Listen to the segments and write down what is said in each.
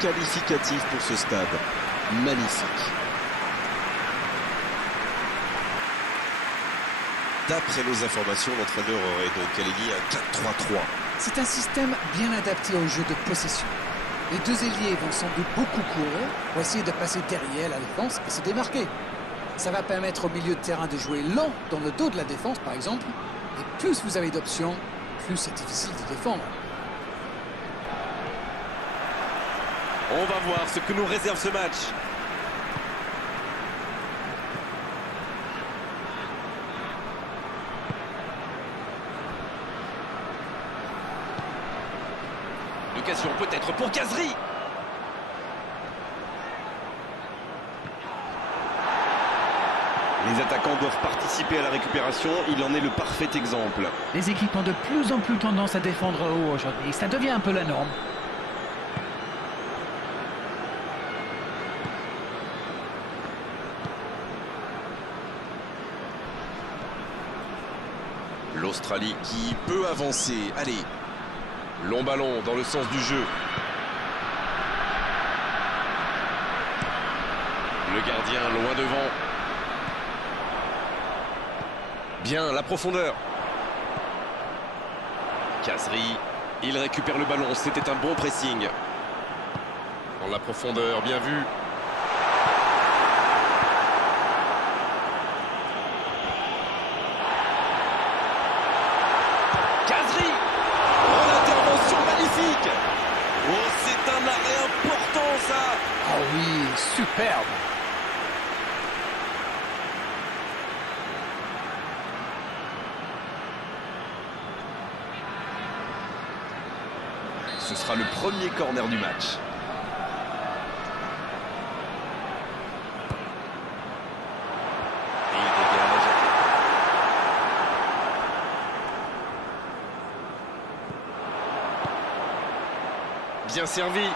qualificatif pour ce stade. Magnifique. D'après nos informations, l'entraîneur aurait donc aligné un 4-3-3. C'est un système bien adapté au jeu de possession. Les deux ailiers vont sans doute beaucoup courir pour essayer de passer derrière la défense et se démarquer. Ça va permettre au milieu de terrain de jouer lent dans le dos de la défense, par exemple. Et plus vous avez d'options, plus c'est difficile de défendre. On va voir ce que nous réserve ce match. L'occasion peut-être pour Kazri. Les attaquants doivent participer à la récupération. Il en est le parfait exemple. Les équipes ont de plus en plus tendance à défendre haut aujourd'hui. Ça devient un peu la norme. L'Australie qui peut avancer. Allez. Long ballon dans le sens du jeu. Le gardien loin devant. Bien, la profondeur. Kazri, il récupère le ballon. C'était un bon pressing. Dans la profondeur, bien vu. Kazri. Oh, l'intervention magnifique. Oh, c'est un arrêt important, ça. Ah oui, superbe. Ce sera le premier corner du match. Et il dégage. Bien servi.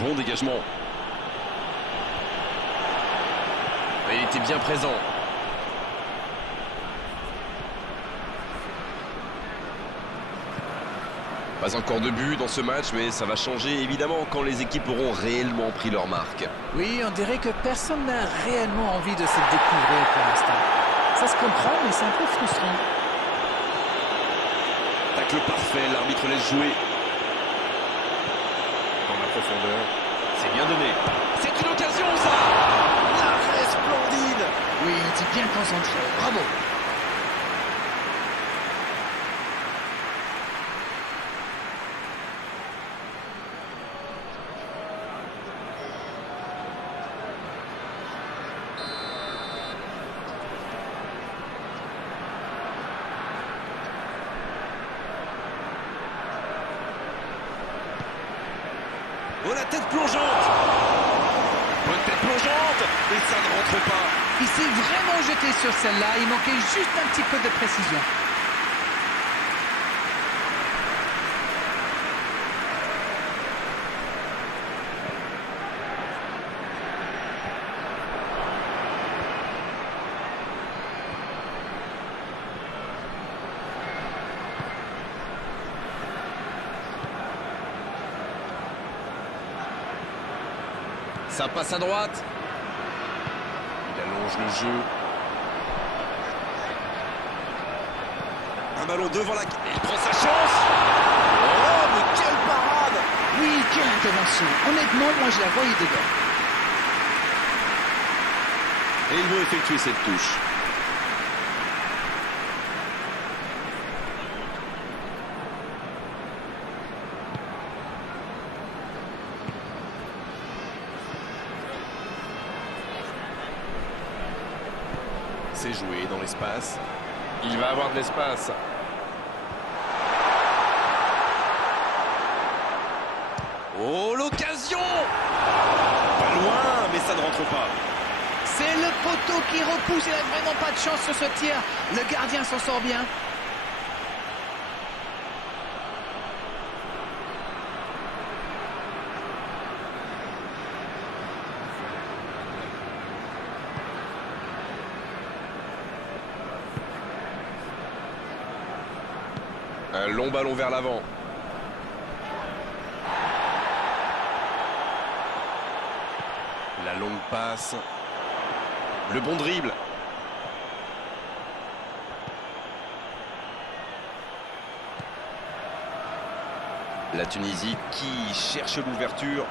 Bon dégagement. Et il était bien présent. Pas encore de but dans ce match, mais ça va changer évidemment quand les équipes auront réellement pris leur marque. Oui, on dirait que personne n'a réellement envie de se découvrir pour l'instant. Ça se comprend, mais c'est un peu frustrant. Tacle parfait, l'arbitre laisse jouer. Dans la profondeur, c'est bien donné. C'est une occasion, ça. L'arrêt splendide. Oui, il était bien concentré. Bravo. Oh, la tête plongeante. Bonne tête plongeante. Et ça ne rentre pas. Il s'est vraiment jeté sur celle-là. Il manquait juste un petit peu de précision. Ça passe à droite. Il allonge le jeu. Un ballon devant la... Il prend sa chance. Oh, mais quelle parade. Oui, quelle intervention. Honnêtement, moi je la voyais dedans. Et ils vont effectuer cette touche. C'est joué dans l'espace. Il va avoir de l'espace. Oh, l'occasion. Pas loin, mais ça ne rentre pas. C'est le poteau qui repousse. Il n'a vraiment pas de chance sur ce tir. Le gardien s'en sort bien. Un long ballon vers l'avant. La longue passe. Le bon dribble. La Tunisie qui cherche l'ouverture.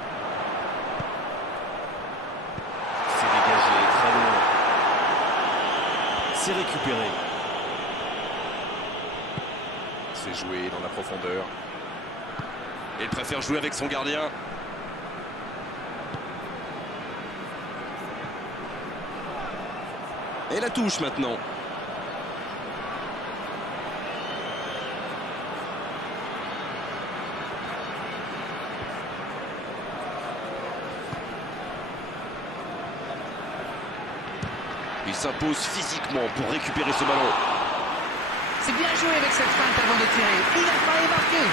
C'est dégagé, très loin. C'est récupéré. C'est joué dans la profondeur. Il préfère jouer avec son gardien. Et la touche maintenant. Il s'impose physiquement pour récupérer ce ballon. C'est bien joué avec cette feinte avant de tirer. Il a failli marquer.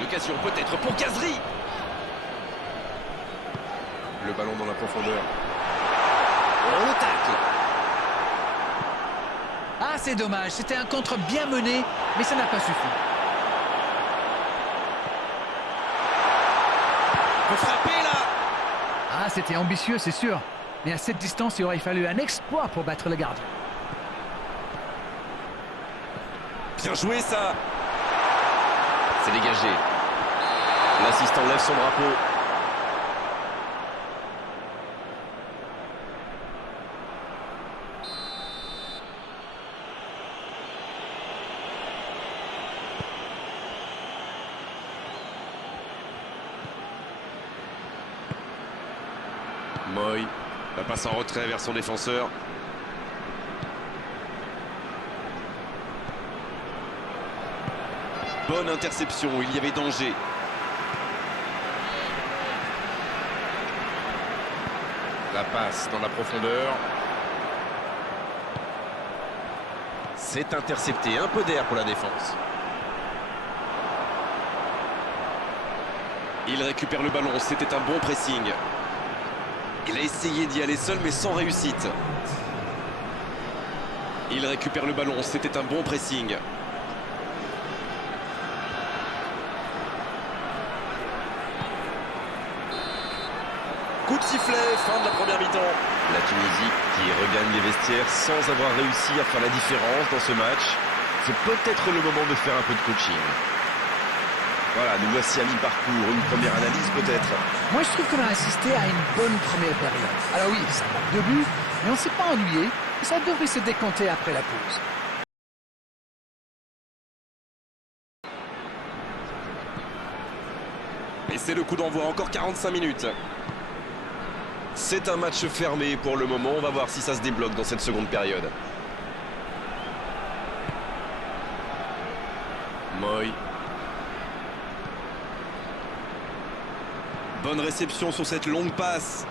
L'occasion peut-être pour Gazri. Le ballon dans la profondeur. Oh, le tacle. Ah, c'est dommage. C'était un contre bien mené, mais ça n'a pas suffi. Faut frapper là. Ah, c'était ambitieux, c'est sûr. Mais à cette distance, il aurait fallu un exploit pour battre le gardien. Bien joué ça. C'est dégagé. L'assistant lève son drapeau. Moy, la passe en retrait vers son défenseur. Bonne interception, il y avait danger. La passe dans la profondeur. C'est intercepté, un peu d'air pour la défense. Il récupère le ballon, c'était un bon pressing. Il a essayé d'y aller seul mais sans réussite. Il récupère le ballon, c'était un bon pressing. Coup de sifflet, fin de la première mi-temps. La Tunisie qui regagne les vestiaires sans avoir réussi à faire la différence dans ce match. C'est peut-être le moment de faire un peu de coaching. Voilà, nous voici à mi-parcours. Une première analyse peut-être. Moi, je trouve qu'on a assisté à une bonne première période. Alors oui, ça manque de but, mais on ne s'est pas ennuyé. Et ça devrait se décompter après la pause. Et c'est le coup d'envoi, encore 45 minutes. C'est un match fermé pour le moment. On va voir si ça se débloque dans cette seconde période. Moy. Bonne réception sur cette longue passe.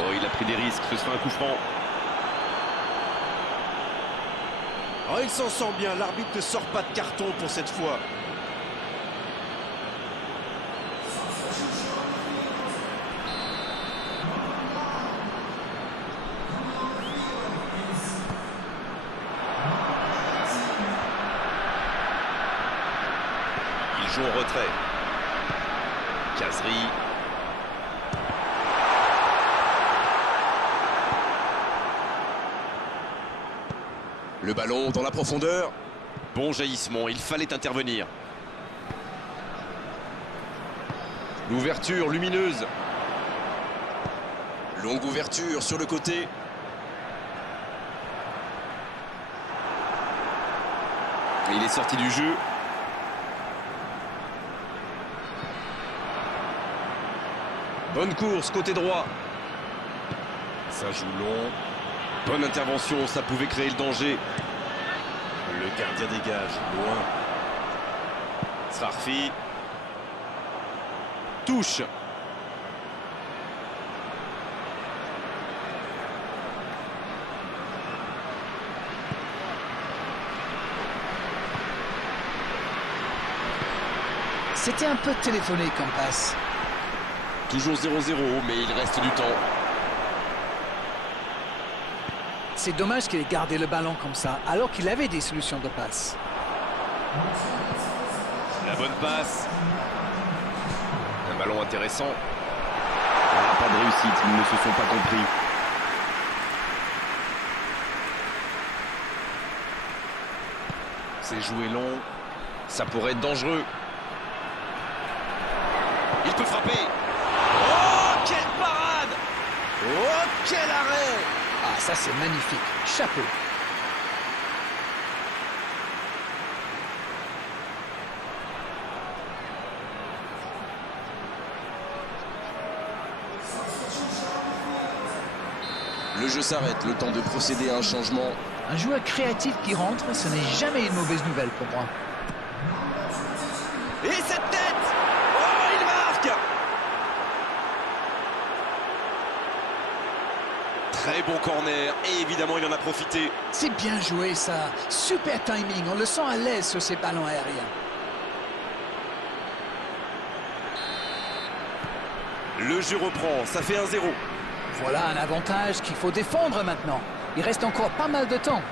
Oh, il a pris des risques, ce sera un coup franc. Oh, il s'en sort bien, l'arbitre ne sort pas de carton pour cette fois. Il joue en retrait. Gazri. Le ballon dans la profondeur. Bon jaillissement, il fallait intervenir. L'ouverture lumineuse. Longue ouverture sur le côté. Il est sorti du jeu. Bonne course, côté droit. Ça joue long. Bonne intervention, ça pouvait créer le danger. Le gardien dégage, loin. Srarfi. Touche. C'était un peu téléphoné comme passe. Toujours 0-0, mais il reste du temps. C'est dommage qu'il ait gardé le ballon comme ça, alors qu'il avait des solutions de passe. La bonne passe. Un ballon intéressant. Ah, pas de réussite, ils ne se sont pas compris. C'est joué long. Ça pourrait être dangereux. Il peut frapper. Oh, quelle parade! Oh, quel arrêt! Ah, ça c'est magnifique. Chapeau. Le jeu s'arrête, le temps de procéder à un changement. Un joueur créatif qui rentre, ce n'est jamais une mauvaise nouvelle pour moi. Et cette tête! Oh, il marque! Très bon corner, et évidemment il en a profité. C'est bien joué ça. Super timing, on le sent à l'aise sur ces ballons aériens. Le jeu reprend, ça fait 1-0. Voilà un avantage qu'il faut défendre maintenant. Il reste encore pas mal de temps.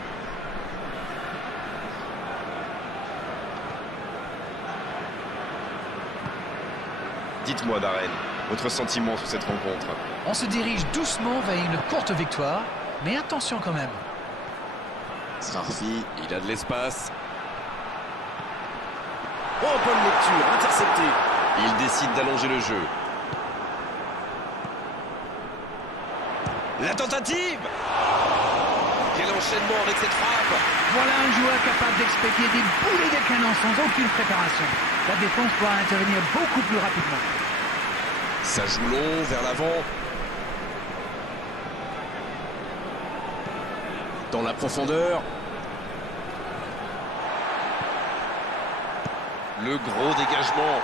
Dites-moi Darren, votre sentiment sur cette rencontre? On se dirige doucement vers une courte victoire, mais attention quand même. Srarfi, Il a de l'espace. Oh, bonne lecture, intercepté. Il décide d'allonger le jeu. La tentative! Quel enchaînement avec cette frappe! Voilà un joueur capable d'expédier des boulets de canon sans aucune préparation. La défense pourra intervenir beaucoup plus rapidement. ça joue long, vers l'avant. Dans la profondeur. Le gros dégagement.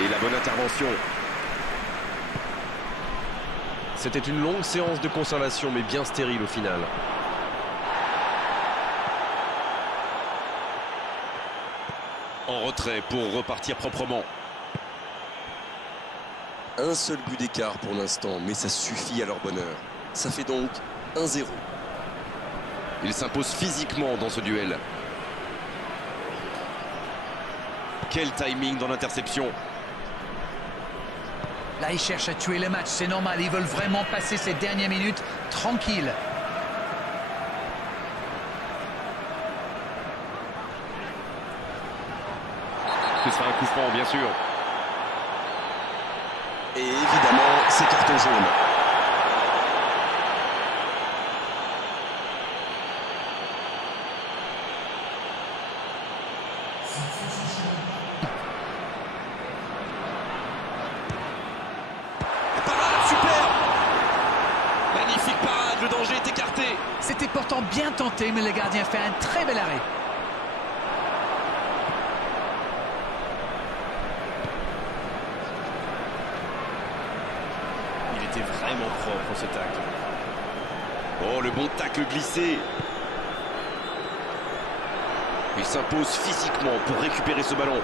Et la bonne intervention. C'était une longue séance de consolation, mais bien stérile au final. En retrait pour repartir proprement. Un seul but d'écart pour l'instant, mais ça suffit à leur bonheur. Ça fait donc 1-0. Il s'impose physiquement dans ce duel. Quel timing dans l'interception. Là, ils cherchent à tuer le match, c'est normal. Ils veulent vraiment passer ces dernières minutes tranquilles. Ce sera un coup franc, bien sûr. Et évidemment, c'est carton jaune. Parade, superbe! Magnifique parade, le danger est écarté. C'était pourtant bien tenté, mais le gardien fait un très bel arrêt. Il était vraiment propre ce tacle. Oh, le bon tacle glissé. Il s'impose physiquement pour récupérer ce ballon.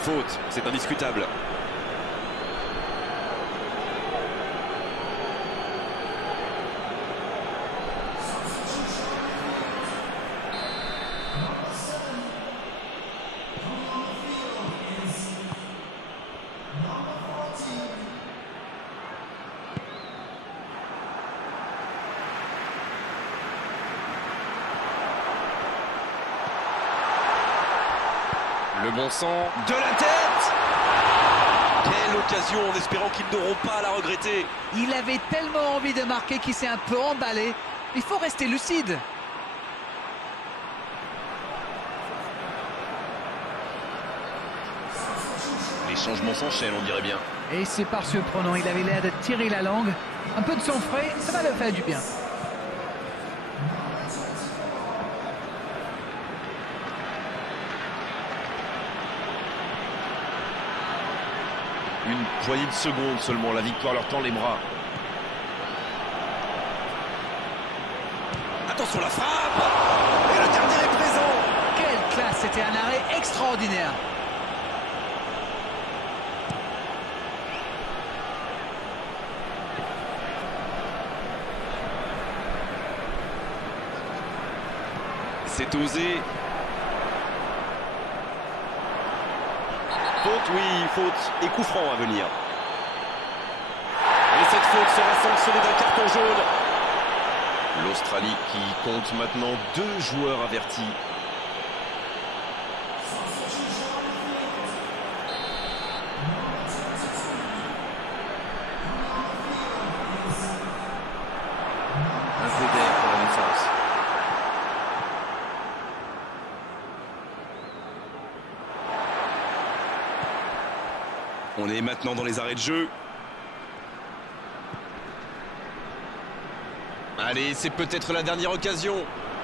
Faute, c'est indiscutable. Le bon sang de la tête. Quelle occasion, en espérant qu'ils n'auront pas à la regretter. Il avait tellement envie de marquer qu'il s'est un peu emballé. Il faut rester lucide. Les changements s'enchaînent, on dirait bien. Et c'est pas surprenant, il avait l'air de tirer la langue. Un peu de sang frais, ça va le faire du bien. Une poignée de secondes seulement, la victoire leur tend les bras. Attention la frappe. Et le gardien est présent. Quel c'était un arrêt extraordinaire. C'est osé. Faute, oui, faute. Et coup franc à venir. Et cette faute sera sanctionnée d'un carton jaune. L'Australie qui compte maintenant 2 joueurs avertis. Un peu d'air pour la défense. On est maintenant dans les arrêts de jeu. Allez, c'est peut-être la dernière occasion.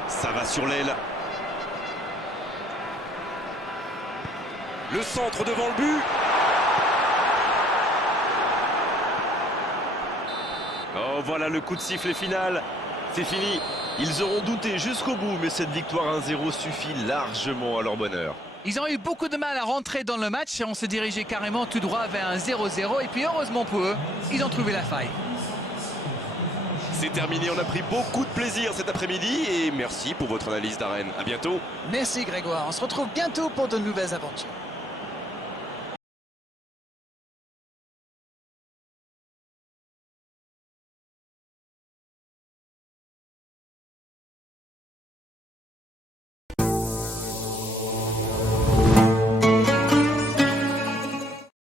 Ça va sur l'aile. Le centre devant le but. Oh, voilà le coup de sifflet final. C'est fini. Ils auront douté jusqu'au bout, mais cette victoire 1-0 suffit largement à leur bonheur. Ils ont eu beaucoup de mal à rentrer dans le match et on se dirigeait carrément tout droit vers un 0-0. Et puis heureusement pour eux, ils ont trouvé la faille. C'est terminé, on a pris beaucoup de plaisir cet après-midi et merci pour votre analyse d'arène. À bientôt. Merci Grégoire, on se retrouve bientôt pour de nouvelles aventures.